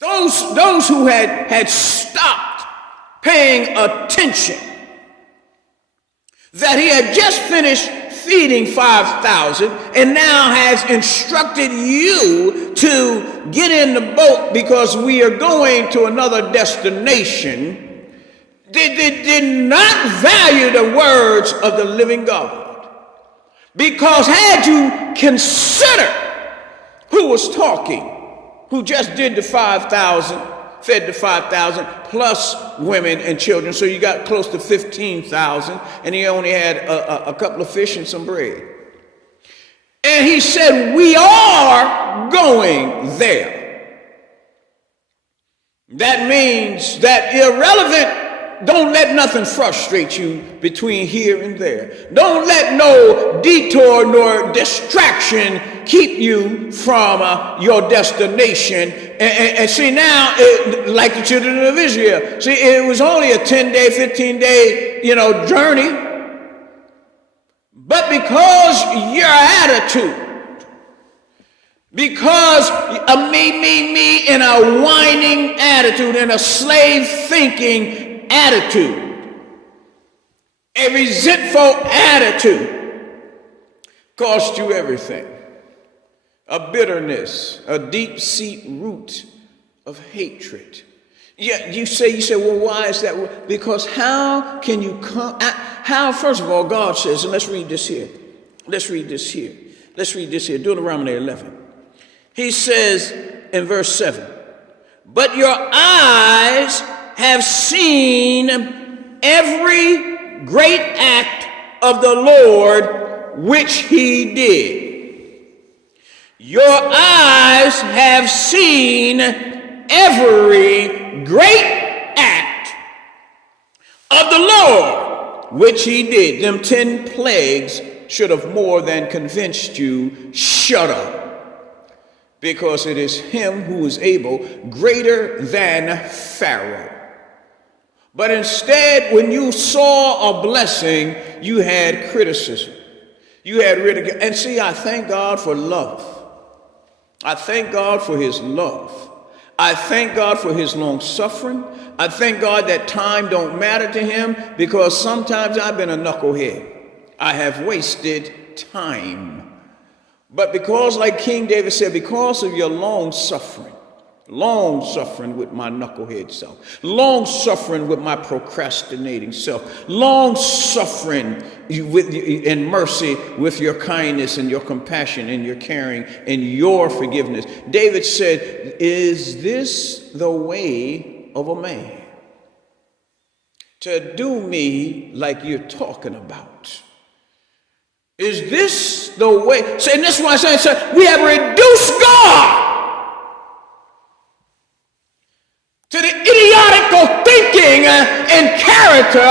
Those who had stopped paying attention, that he had just finished feeding 5,000 and now has instructed you to get in the boat because we are going to another destination, did not value the words of the living God. Because had you considered who was talking, who just did the 5,000, fed the 5,000 plus women and children, so you got close to 15,000, and he only had a couple of fish and some bread. And he said, we are going there. That means that irrelevant, don't let nothing frustrate you between here and there. Don't let no detour nor distraction keep you from your destination. And see now, like the children of Israel, see, it was only a 10-day, 15-day, journey. But because your attitude, because a me, in a whining attitude, in a slave thinking attitude, a resentful attitude, cost you everything. A bitterness, a deep-seated root of hatred. Yeah, you say, well, why is that? Because how can you come? First of all, God says, and let's read this here. Deuteronomy 11. He says in verse 7, but your eyes have seen every great act of the Lord which he did. Your eyes have seen every great act of the Lord which he did. Them 10 plagues should have more than convinced you, shut up, because it is him who is able, greater than Pharaoh. But instead, when you saw a blessing, you had criticism. You had ridicule. And see, I thank God for love. I thank God for his love. I thank God for his long suffering. I thank God that time don't matter to him, because sometimes I've been a knucklehead. I have wasted time. But because, like King David said, because of your long suffering with my knucklehead self, long suffering with my procrastinating self, long suffering in mercy with your kindness and your compassion and your caring and your forgiveness. David said, is this the way of a man? To do me like you're talking about. Is this the way? And this is why I say we have reduced God to the idiotical thinking and character